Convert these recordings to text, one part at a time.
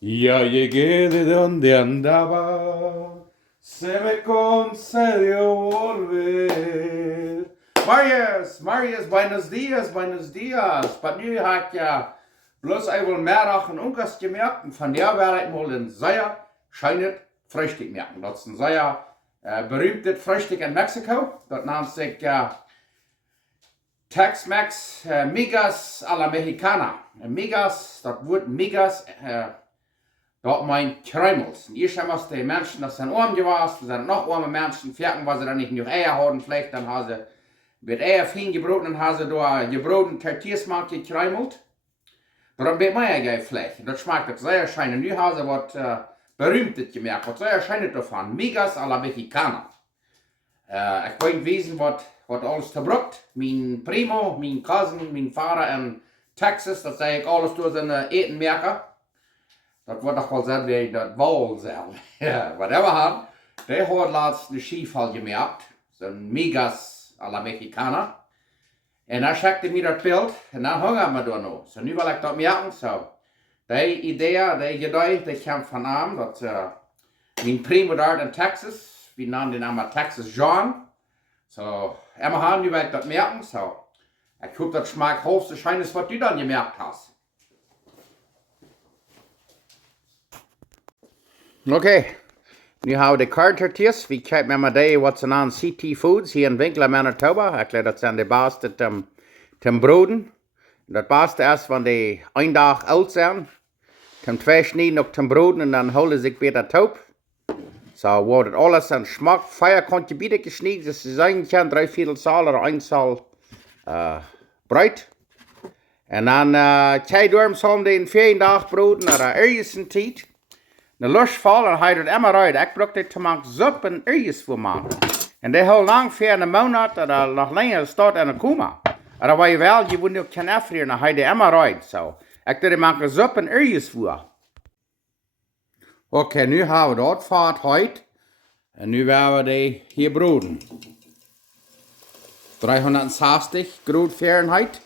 Ya llegué de donde andaba, se me concedió volver. Marius, buenos dias. But nu hat ja bloß einmal mehrere Ungas gemerkt und von der werde ich mal ein sehr schönes Frühstück merken. Das ist ein sehr berühmtes Frühstück in Mexiko. Das nennt sich Tex-Mex Migas a la Mexicana. Migas, das Wort Migas, dat meint Kruimels. Und ich habe die Menschen, das sind arm gewesen, das sind noch arme Menschen, fertig, weil sie dann nicht genug Eier haben, vielleicht dann haben sie mit Eier fein gebroten, dann haben sie da gebroten Tortillas gekruimelt. Darum wird man ja Fleisch. Und das schmeckt das sehr schön. Und nu haben sie was Berühmtes gemerkt, was sehr schön davon. Migas a la Mexicana. Ich wollte wissen, was alles verbraucht. Mein Primo, mein Cousin, mein Vater in Texas, das sage ich alles durch seine Etenmerker. Das wird doch wohl sein, wie das wohl sein. Ja, was er hat, der hat laatst einen Skifall gemerkt. So ein Migas a la Mexicana. Und dann schickte mir das Bild und dann hungern wir da noch. So, nu will ich das merken. So, die Idee, die Gedanke, die kommt von ihm, dass mein Primo dort in Texas, wir nennen den einmal Texas John. So, immer haben, nu will ich das merken. So, ich hoffe, das schmeckt hoch, so scheint es, was du dann gemerkt hast. Okay, nu haben wir die Corn-Tortillas. Wir kaufen immer die, was sie nennen CT Foods, hier in Winkler, Manitoba. Ich glaube, das sind die besten zum Broden. Das Beste ist, wenn die ein Tag alt sind, zum zwei schneiden auf zum Broden und dann holen sie sich wieder taub. So, wo das alles an Geschmack, Feuer konnte bitte geschnitten, dass sie sagen können, 3/4 Zahl oder 1 Zahl breit. Und dann zwei Dorms haben die in 4 Tagen Broden oder ersten Zeit. De lust vallen en hij doet immer uit. Ik brauche dit te maken Suppe en Eis voor maken. En die heel lang voor een maand of nog langer staat in de kuma. En dan je wel, je moet ook geen afvrieren, dan hij die immer uit. So. Ik doe die maken Suppe en Eis voor. Oké, nu hebben we dat vaart heute. En nu werden we die hier broden. 360 Grad Fahrenheit.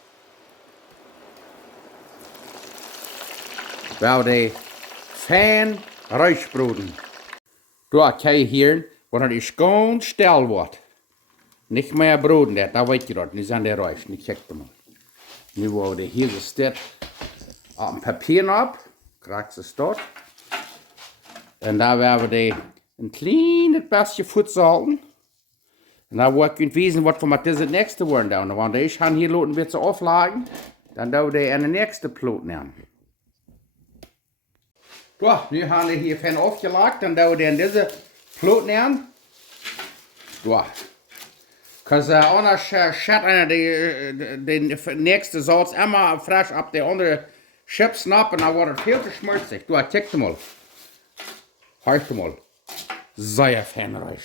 Werden we die fein Reisbroden. Da kann ich hier, wenn er ist ganz still wird. Nicht mehr Broden, da weiß ich das, nicht an der Reis, nicht check mal. Nu wollen wir hier gestellt auf dem Papier ab, kriegst es dort. Und da werden wir die ein kleines bisschen Futter halten. Und da wollen wir wissen, was wir das nächste wollen. Und wenn ich hier loten wird so auflagen, dann da wir in den nächsten Plot nehmen. Ja, nu haben wir hier fein aufgelagt, dann da wir in diese Plot nehmen. Ja. Because anders schert einer den nächste Salz immer frisch ab der andere Chips ab und dann wird es viel zu schmutzig. Du, check mal. Hörst mal. Sehr feinreich.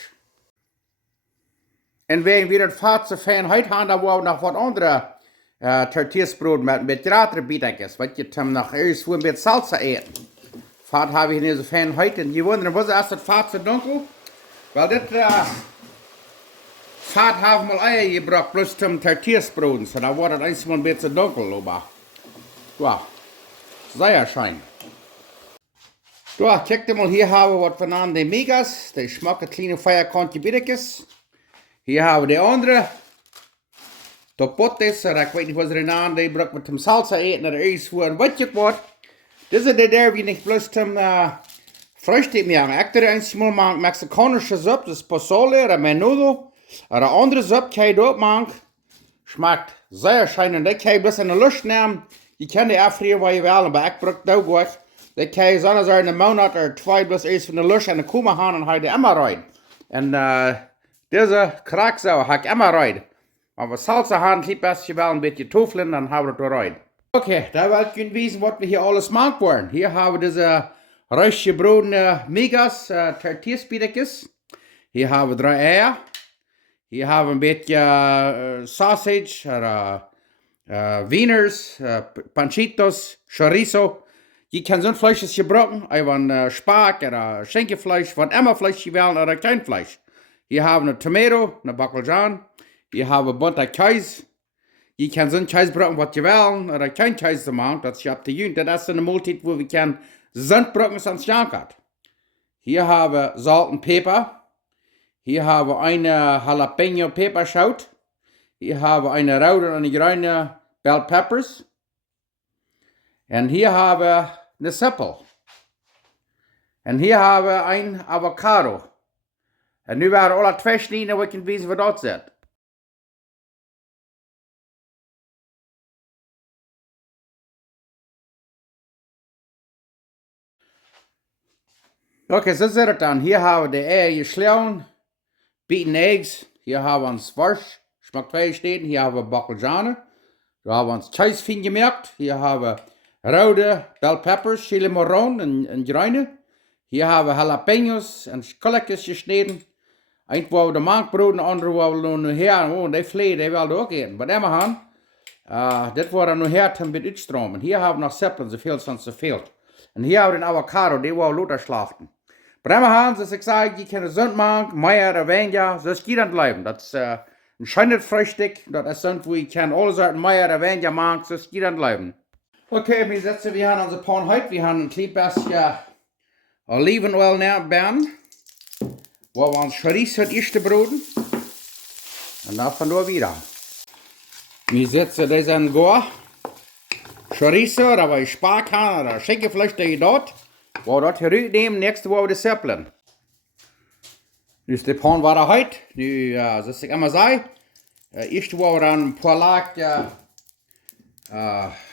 Und wenn wir das Fahrt so fein heute haben, dann wollen wir noch was anderes Tortillasbrot mit gratere Bietekes, was ihr dann noch irgendwo mit Salsa eten. Fahrt habe ich nicht so fein heute. Und die wundern, was ist das Fahrt so dunkel? Weil das Fahrt haben wir Eier gebracht, bloß zum Tortillasbrot. So da war das alles mal ein bisschen dunkel, aber ja, sehr schön. Ja, check mal, hier haben wir was von den Migas. Die schmecken kleine Feierkante Bidekes. Hier haben wir die andere. Topotes, oder ich weiß nicht, was sie nennen, die braucht mit dem Salsa eten oder Eis vor und was ich was. Das ist der, wie nicht bloß zum Frühstück machen. Ich würde einmal machen mexikanische Suppe, das ist Pozole oder Menudo. Oder andere Suppe kann ich dort machen. Schmeckt sehr schön. Und die kann ich bloß in der Lust nehmen. Die kann die erfrieren, weil ich will, aber ich brauche da gut. Die kann ich sonst in einem Monat oder 2 bloß erst von der Lust in der Kuma haben und heute immer rein. Und diese Kraxau habe ich immer rein. Wenn wir Salsa haben, lieb bisschen ein bisschen Tuffeln, dann haben wir das rein. Okay, da wollt ihr wissen, was wir hier alles machen wollen. Hier haben wir diese reich gebrodene Migas, Tortillas. Hier haben wir 3 Eier. Hier haben wir ein bisschen Sausage, Wieners, Panchitos, Chorizo. Je kann so ein Fleisch gebrauchen, einfach Spark oder Schenkefleisch, von immer Fleisch wollen oder kein Fleisch. Hier haben wir eine Tomato, eine Bacaljan. Hier haben wir bunter Käse. Je kan zo'n Käse brauchen, was je will, oder kein Käse machen, das ist up to you. Das ist eine Multit, wo wir können Sandbrocken ans Jankert. Hier habe Salt und Pfeffer. Hier habe eine Jalapeno Pfefferschaut. Hier habe eine rote und eine grüne Bell Peppers. Und hier habe eine Sippel. Und hier habe ein Avocado. Und nu waren alle twee snijden, wat je kan weten wat dat zit. Okay, so zit het dan. Hier hebben we de eieren gesleven, beaten eggs. Hier hebben we ons worst, schmeckt twee steden. Hier hebben we bakkeljanen. Hier hebben we ons cheese fijn gemerkt. Hier hebben we rode bell peppers, chili marron en groene. Hier hebben we jalapenos en kolletjes gesneden. Eén wou de mankbrood, de andere wou nu her. Oh, die vlees, die wilde ook eten. Maar immer gaan. Dit wordt nu her te met uitstromen. Hier hebben we nog seppelen, zoveel als ze veelt. En hier hebben we een avocado, die wou Luther slachten. Maar immer gaan, zoals ik zei, je kan gezond maken, meer of weniger, zo is het aan het blijven. Dat is een schijnend Freshtik, dat is zo'n, we kan alle soorten meer of weniger maken, zo is het aan het blijven. Okay, wir setzen, wir haben onze pan heute, wir haben ein klein bisschen Olivenöl neerbaren. Waar we ons chorizo het eerste broden. En dan van door weer. We zetten deze aan goor. Chorizo, dat we spaarkan, dat schinkevlees dat je dat. Waar dat geruid nemen, nächste waar we de seppelen. Dus de pan war er heute. Nu, zoals ik immer zei. Eerst waar we dan een paar laag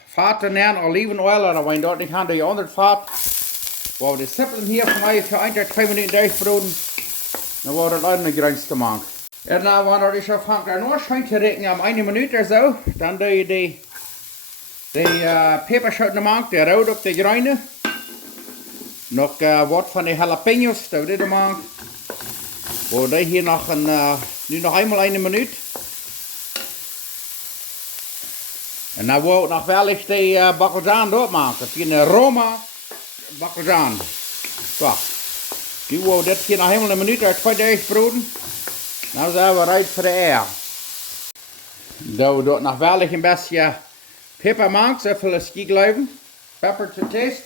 vaten nemen, olivenöl. Dat we dat niet gaan door je andere vat. Waar we de seppelen hier voor mij voor 1 tot 2 minuten durchbroden. Dan wordt het uit een grens te maken. En dan wanneer je afhangt er nog schijnt te rekenen om 1 minuut of zo. Dan doe je die peperschoten maken, de rode op de groene. Nog wat van de jalapenos, dat we dit maken. Voor die hier nog nu nog eenmaal 1 minuut. En dan wil ik nog wel eens die bakkeljaan doormaken. Dat is een Roma bakkeljaan. Zo. Nu wil we dit hier nog helemaal 1 minuut uit 2 durchbroden. Nou zijn we rijp voor de eier. Dat we dat nog wel een beetje peper maken, zo veel als je geloven. Pepper to taste.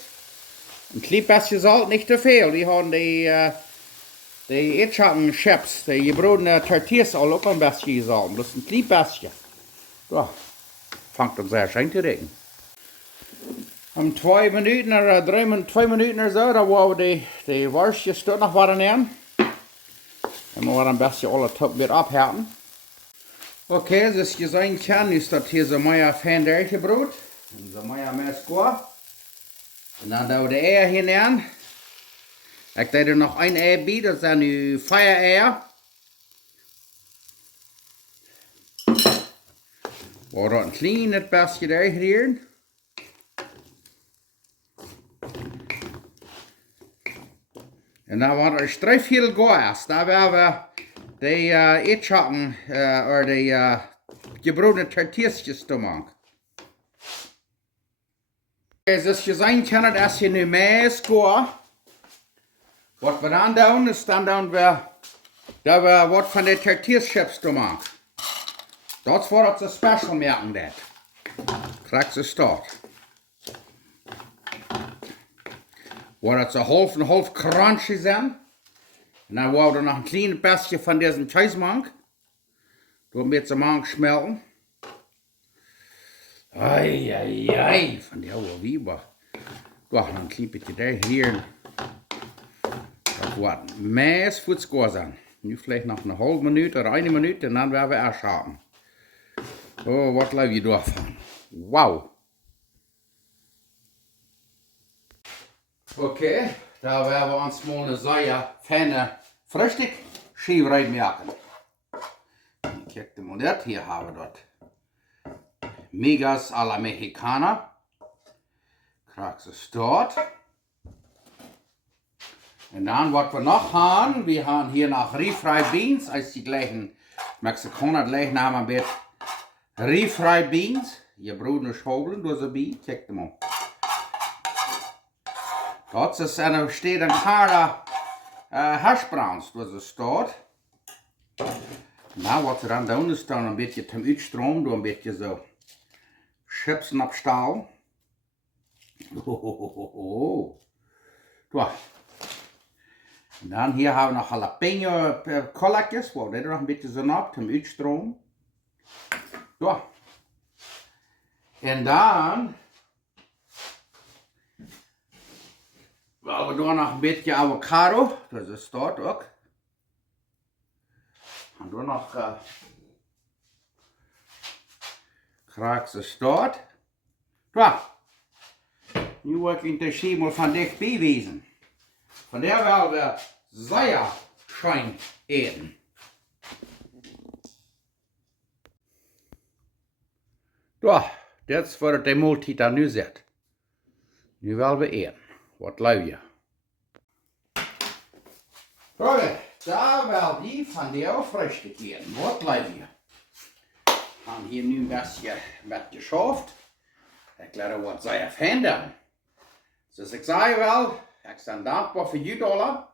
Een klein beetje zout, niet te veel. Die hebben die eetschappen chips, die gebroden tortillas al ook een beetje gezout. Dus een klein beetje. Zo. Fangt dan sehr schön te rekenen. Om 2 minuten of 2 minuten of zo, dan willen we die worstjes toch nog wat nemen. En we worden een beetje alle top weer afhalen. Oké, zoals je zien kan, is dat hier zo mooi fijn durchgebrood. En zo mooi met score. En dan doen we de eier hier nemen. Ik deed er nog 1 ei bij, dat zijn nu 4 eier. We worden een klein beetje durchrieren. En dan wordt er straf veel gas. Dan werden we die eetschappen, of die gebroedene tortillas te maken. Zoals je zien kan, als je nu mee scoort. Wat we dan doen, is dan doen we wat van de tortillas chips te maken. Dat is wat ze special maken dat. Krijg ze start. Waar het zo half crunchy zijn. En dan wou we nog een klein beetje van deze cheese maken. Door een beetje maken smelten. Ai, van die oude wieber. Door een klein beetje daar hier. Dat wordt meest goed scoren zijn. Nu vielleicht nog een halve minuut of 1 minuut en dan werden we erschaten. Oh, wat leuk je doorvan. Wauw. Oké, daar werden we ons mal een zeer fijne Freshtik schieverij maken. Kijk maar dat, hier hebben we dat. Migas A La Mexicana. Krijg ze stort. En dan wat we nog gaan, we gaan hier nog refried beans, als die gleichen Mexikaner gleich namen met refried beans. Je broodene scholen door ze bij, kijk maar. Dat is en steht een paar hash browns door ze stort. Nou, wat we dan doen is dan een beetje te uitstromen door een beetje zo chips op staal. Oh. Ja. Und dann hier haben wir noch Jalapeno-Kolakjes, wo das noch ein bisschen so ab zum Uitstrom. Ja. Und dann haben wir noch ein bisschen Avocado, das ist dort auch. Und dann noch Kraks ist dort. Ja. Nu wil ik in de schemel van dichtbij wezen. Van der wel we Seierschein eten. Ja, dat wordt de maaltijd dan nu zet. Nu wel we eten. Wat lui je? Oké, daar wel die van der Freshtik eten. Wat lui je? We gaan hier nu een beetje met geschaafd. Ik laat wat zij vinden. Dus ik zei wel, ik ben dankbaar voor jullie dollar.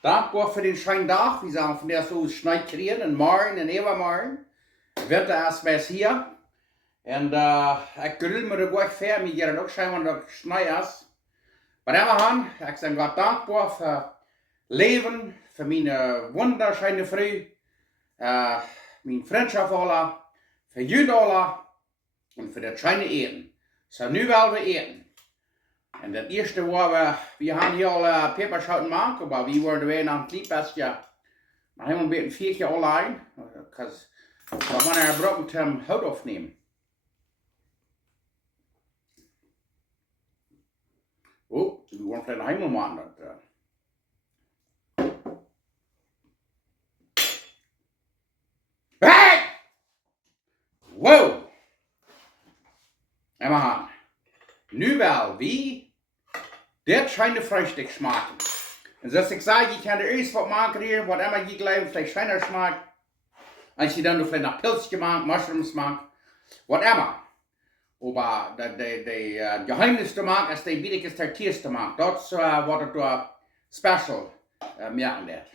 Dankbaar voor den schönen Tag. Wir sagen von der so schneit kriegen und morgen und übermorgen. Wird erst was hier. Und ich grill mir da gleich fair, mir hier auch scheinbar noch schneit ist. Aber immerhin, ich bin Gott dankbar für Leben, für meine wunderschöne Frau, meine Freundschaft alle, für jullie dollar und für das schöne Eten. So, nu wel we eten. En dat eerste waar we hebben hier al peperschouten gemaakt, aber we worden weer naar het liepbestje. Maar helemaal een beetje 4 keer online. Because we gaan er broken tem hout opnemen. Oh, we worden vielleicht helemaal maken. Hey! Wow! En we gaan. Nu wel wie dit schijnt Freshtik smaken. En zoals ik zei, je kan er eerst wat maken hier, wat immer je gelijk vielleicht schijner smaakt. Als je dan nog vielleicht nach Pilzchen maakt, Mushrooms maakt, whatever. Aber de Geheimnis te maken is de billige Tortillas te maken. Dat is wat het door special merken dat.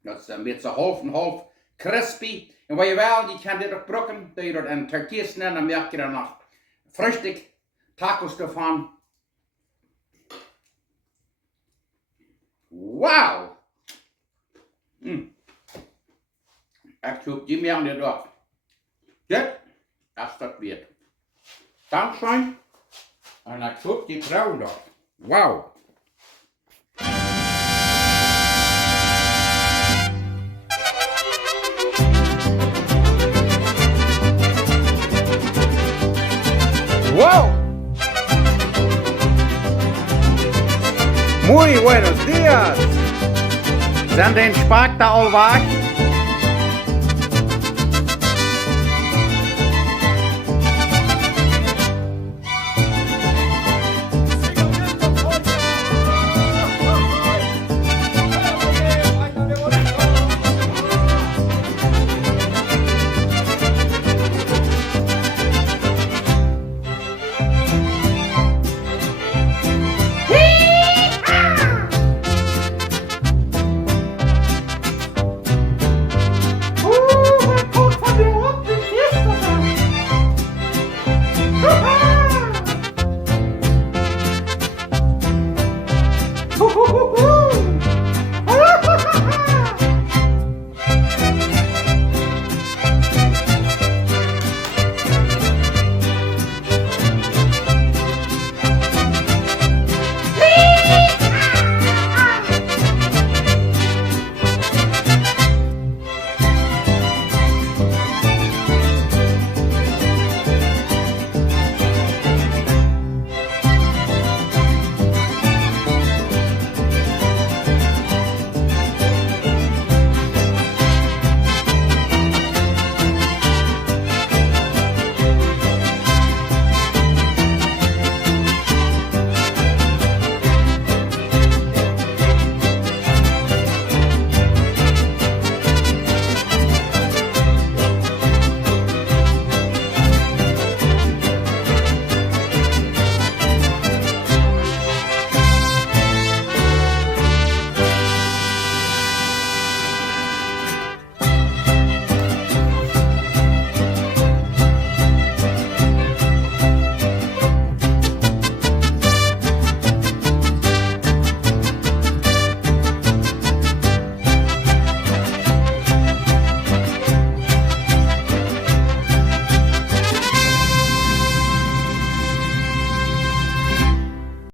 Dat is een beetje half en half crispy. En wat je wel, je kan dit ook brokken, dat je dat in Tortillas neemt, dan merk je dan nog Freshtik tacos davon. Wow! Ich glaube, die merken das doch. Jetzt, das wird. Dankeschön. Und ich glaube, die brauchen das. Wow! Wow! Muy buenos días! Sind den Spark da all wach? Woo!